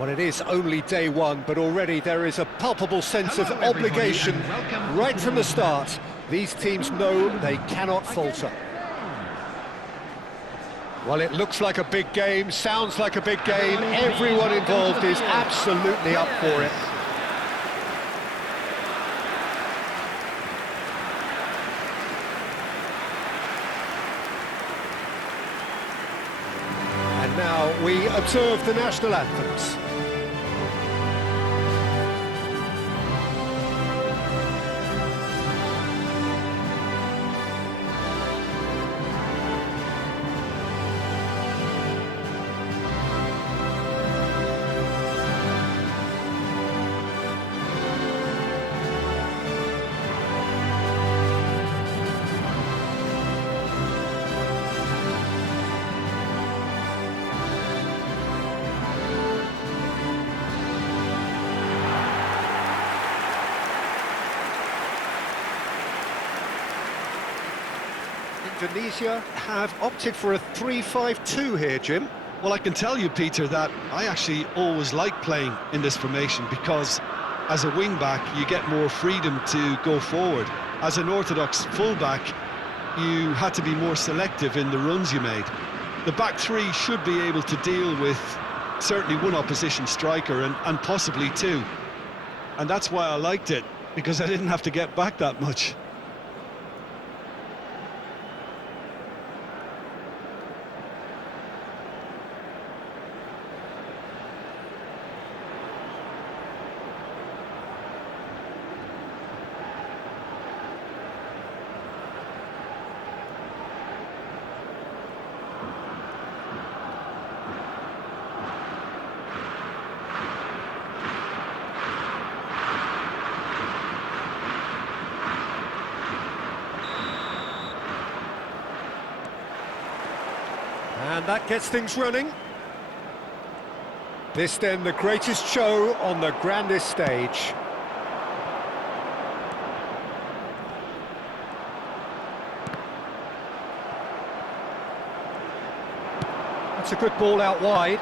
Well, it is only day one, but already there is a palpable sense of obligation right from the start. These teams know they cannot falter. Well, it looks like a big game, sounds like a big game. Everyone involved is absolutely up for it. And now we observe the national anthems. Indonesia have opted for a 3-5-2 here, Jim. Well, I can tell you, Peter, that I actually always like playing in this formation because as a wing-back, you get more freedom to go forward. As an orthodox full-back, you had to be more selective in the runs you made. The back three should be able to deal with certainly one opposition striker and possibly two. And that's why I liked it, because I didn't have to get back that much. And that gets things running. This then the greatest show on the grandest stage. That's a good ball out wide.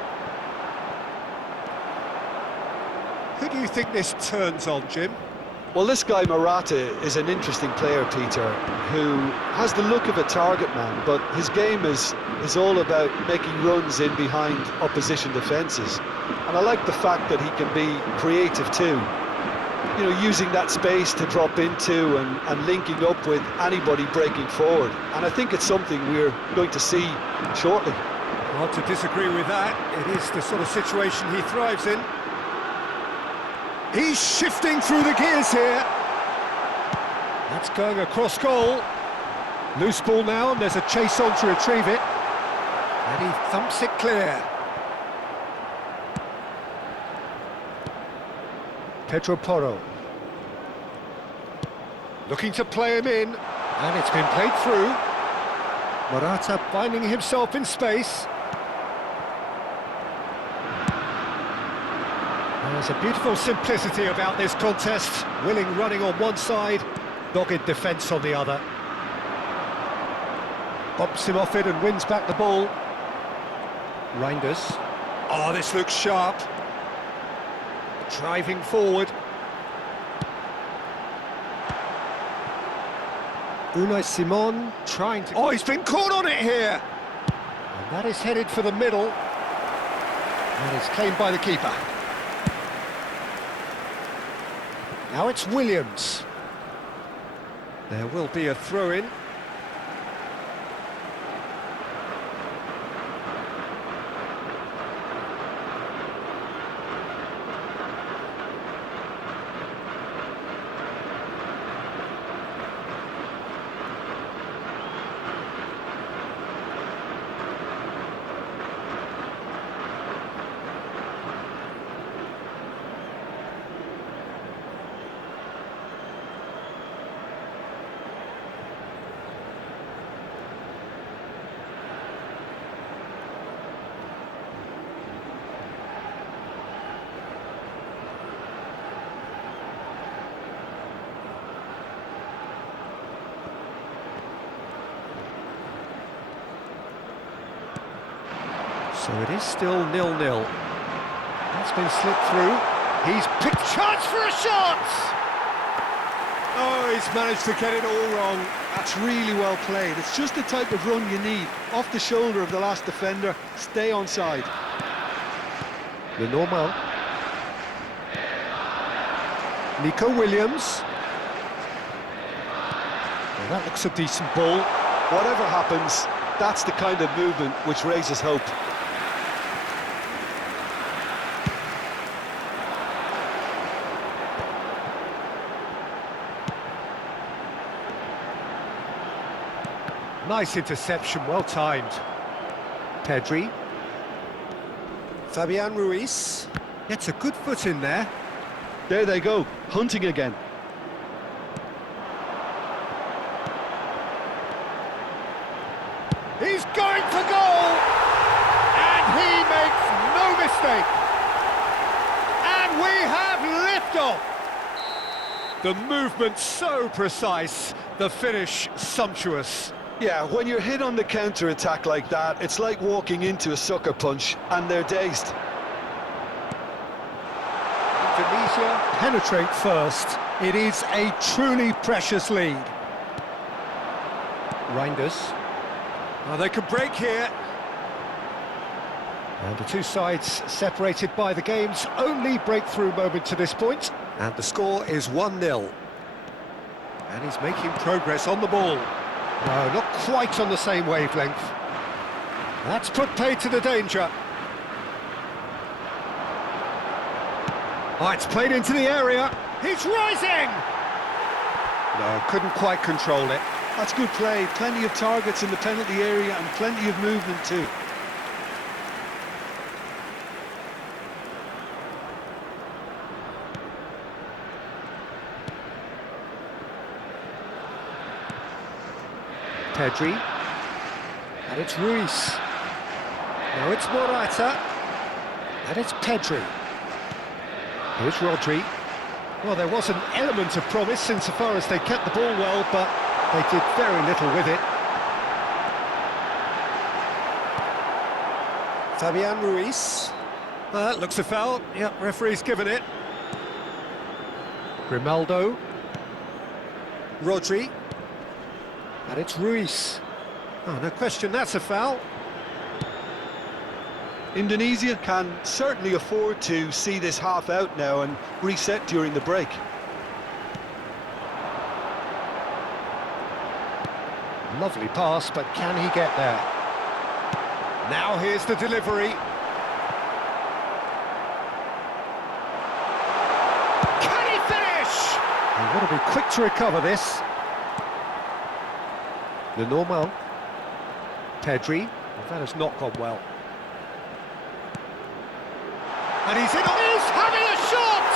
Who do you think this turns on, Jim? Well, this guy Morata is an interesting player, Peter, who has the look of a target man, but his game is all about making runs in behind opposition defences. And I like the fact that he can be creative too. You know, using that space to drop into and linking up with anybody breaking forward. And I think it's something we're going to see shortly. Hard to disagree with that. It is the sort of situation he thrives in. He's shifting through the gears here. That's going across goal. Loose ball now, and there's a chase on to retrieve it. And he thumps it clear. Pedro Porro. Looking to play him in. And it's been played through. Morata finding himself in space. There's a beautiful simplicity about this contest. Willing running on one side, dogged defence on the other. Bumps him off it and wins back the ball. Reinders. Oh, this looks sharp. Driving forward. Unai Simon trying to... Oh, he's been caught on it here! And that is headed for the middle. And it's claimed by the keeper. Now it's Williams. There will be a throw-in. So it is still 0-0. It's been slipped through. He's picked chance for a shot! Oh, he's managed to get it all wrong. That's really well played. It's just the type of run you need. Off the shoulder of the last defender, stay onside. The normal. Nico Williams. Well, that looks a decent ball. Whatever happens, that's the kind of movement which raises hope. Nice interception, well timed. Pedri. Fabian Ruiz. Gets a good foot in there. There they go, hunting again. He's going for goal! And he makes no mistake. And we have liftoff. The movement so precise, the finish sumptuous. Yeah, when you're hit on the counter-attack like that, it's like walking into a sucker punch, and they're dazed. Indonesia penetrate first. It is a truly precious lead. Reinders. Oh, they could break here. And the two sides separated by the game's only breakthrough moment to this point. And the score is 1-0. And he's making progress on the ball. No, not quite on the same wavelength. That's put paid to the danger. Oh, it's played into the area. He's rising! No, couldn't quite control it. That's good play. Plenty of targets in the penalty area and plenty of movement too. Pedri, and it's Ruiz. Now it's Morata, and it's Pedri. Here's Rodri. Well, there was an element of promise insofar as they kept the ball well, but they did very little with it. Fabian Ruiz. That looks a foul. Yep, referee's given it. Grimaldo. Rodri. And it's Ruiz. Oh, no question, that's a foul. Indonesia can certainly afford to see this half out now and reset during the break. Lovely pass, but can he get there? Now here's the delivery. Can he finish? They've got to be quick to recover this. The normal. Pedri. Well, that has not gone well. And he's in. He's having a shot!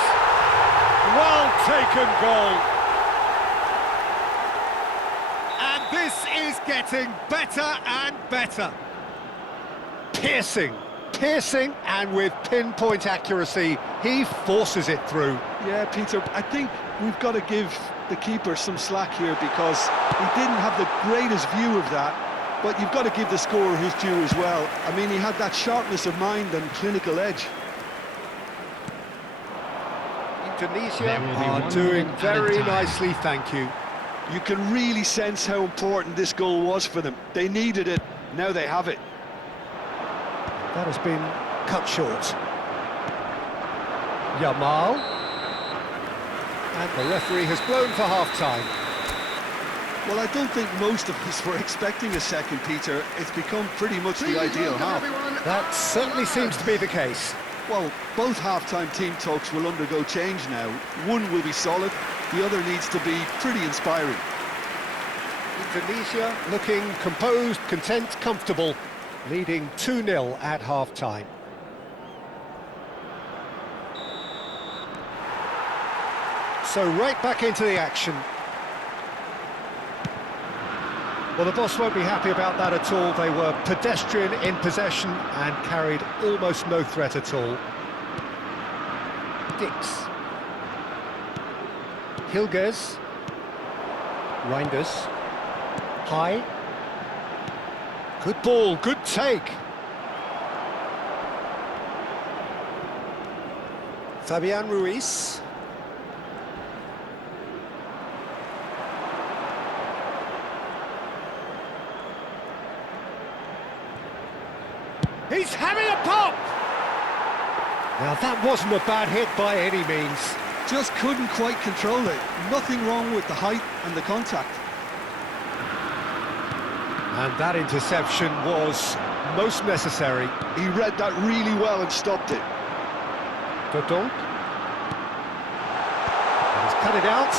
Well taken goal. And this is getting better and better. Piercing, and with pinpoint accuracy, he forces it through. Yeah, Peter, I think we've got to give the keeper some slack here because he didn't have the greatest view of that, but you've got to give the scorer his due as well. I mean, he had that sharpness of mind and clinical edge. Indonesia are doing very nicely, thank you. You can really sense how important this goal was for them. They needed it, now they have it. That has been cut short. Yamal. And the referee has blown for half-time. Well, I don't think most of us were expecting a second, Peter. It's become pretty much the ideal half. That certainly seems to be the case. Well, both half-time team talks will undergo change now. One will be solid, the other needs to be pretty inspiring. Indonesia looking composed, content, comfortable, leading 2-0 at half-time. So right back into the action. Well, the boss won't be happy about that at all. They were pedestrian in possession and carried almost no threat at all. Dix. Hilgers. Reinders. High. Good ball, good take. Fabian Ruiz. He's having a pop! Now that wasn't a bad hit by any means. Just couldn't quite control it. Nothing wrong with the height and the contact. And that interception was most necessary. He read that really well and stopped it. Dodon. He's cut it out.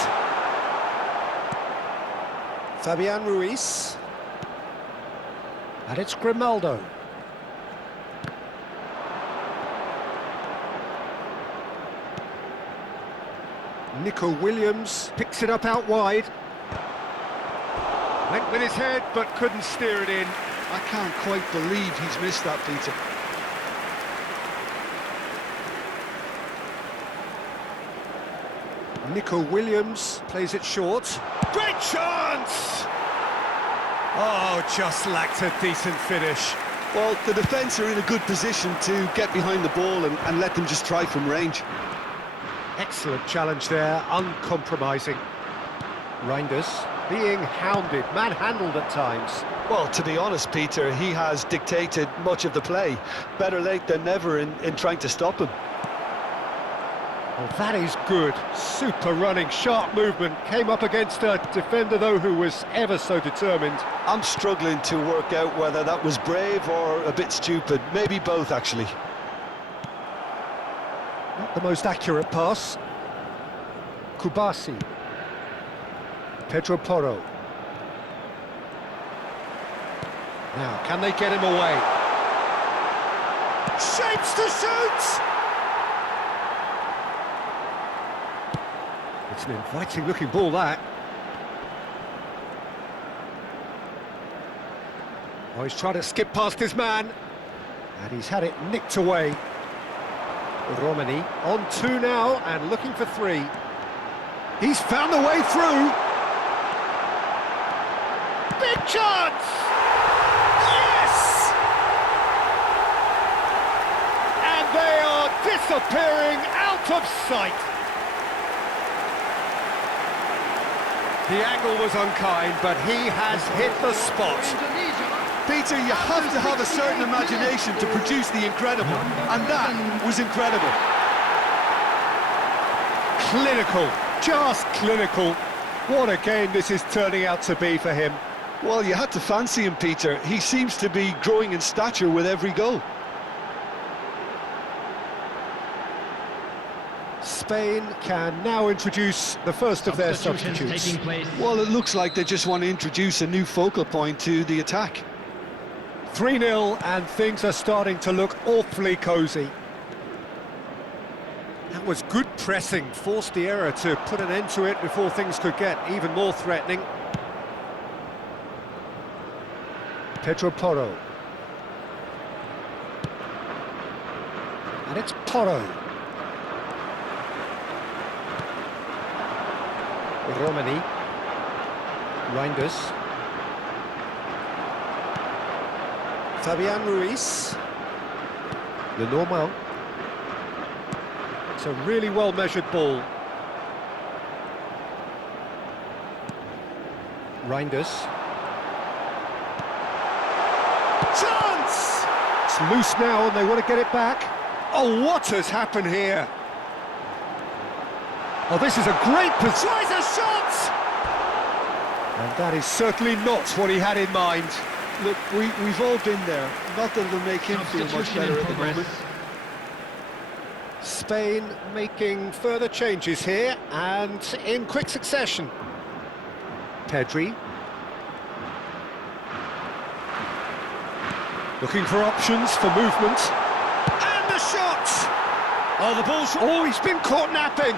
Fabian Ruiz. And it's Grimaldo. Nico Williams picks it up out wide. Went with his head, but couldn't steer it in. I can't quite believe he's missed that, Peter. Nico Williams plays it short. Great chance! Oh, just lacked a decent finish. Well, the defence are in a good position to get behind the ball and let them just try from range. Excellent challenge there, uncompromising. Reinders being hounded, manhandled at times. Well, to be honest, Peter, he has dictated much of the play. Better late than never in trying to stop him. Well, that is good. Super running, sharp movement. Came up against a defender, though, who was ever so determined. I'm struggling to work out whether that was brave or a bit stupid. Maybe both, actually. Not the most accurate pass. Kubasi. Pedro Porro. Now, can they get him away? Shapes to shoot! It's an inviting-looking ball, that. Oh, he's trying to skip past his man. And he's had it nicked away. Romani on 2 now and looking for 3. He's found a way through. Big chance! Yes! And they are disappearing out of sight. The angle was unkind, but he has hit the spot. Peter, you have to have a certain imagination to produce the incredible, and that was incredible. Clinical, just clinical. What a game this is turning out to be for him. Well, you had to fancy him, Peter. He seems to be growing in stature with every goal. Spain can now introduce the first of their substitutes. Well, it looks like they just want to introduce a new focal point to the attack. 3-0 and things are starting to look awfully cosy. That was good pressing, forced the error to put an end to it before things could get even more threatening. Pedro Porro. And it's Porro. Romani. Reinders. Fabian Ruiz. Lenormand. It's a really well-measured ball. Reinders. Chance! It's loose now and they want to get it back. Oh, what has happened here? Oh, this is a great position. Tries a shot! And that is certainly not what he had in mind. Look, we've all been there. Not that it'll make him feel much better at the moment. Spain making further changes here, and in quick succession. Pedri. Looking for options for movement. And the shot! Oh, the ball's... Oh, he's been caught napping.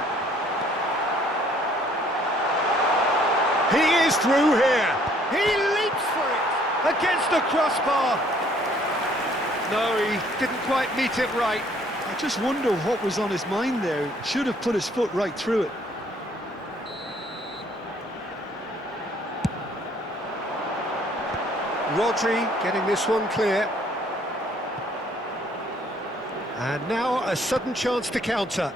He is through here. He leaps for it against the crossbar. No, he didn't quite meet it right. I just wonder what was on his mind there. Should have put his foot right through it. Rodri getting this one clear. And now a sudden chance to counter.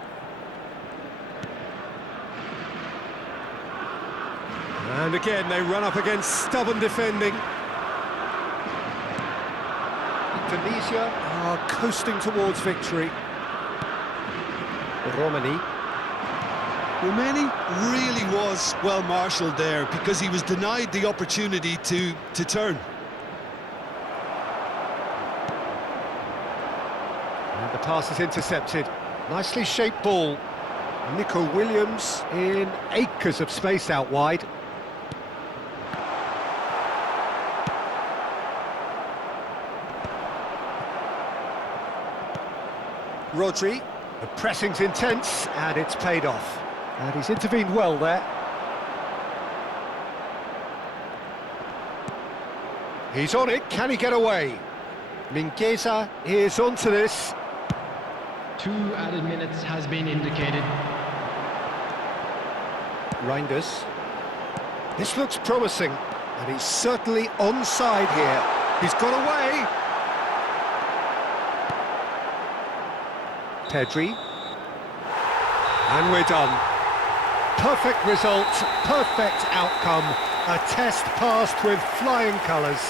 And again, they run up against stubborn defending. Indonesia are coasting towards victory. Romani. really was well marshalled there because he was denied the opportunity to turn. And the pass is intercepted. Nicely shaped ball. Nico Williams in acres of space out wide. Rodri, the pressing's intense and it's paid off. And he's intervened well there. He's on it, can he get away? Mingueza is onto this. 2 added minutes has been indicated. Reinders. This looks promising, and he's certainly onside here. He's got away. Pedri. And we're done. Perfect result, perfect outcome. A test passed with flying colours.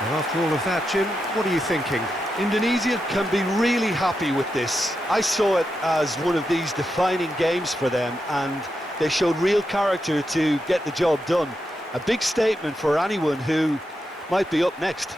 And after all of that, Jim, what are you thinking? Indonesia can be really happy with this. I saw it as one of these defining games for them, and they showed real character to get the job done. A big statement for anyone who might be up next.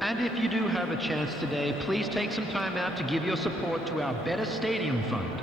And if you do have a chance today, please take some time out to give your support to our Better Stadium Fund.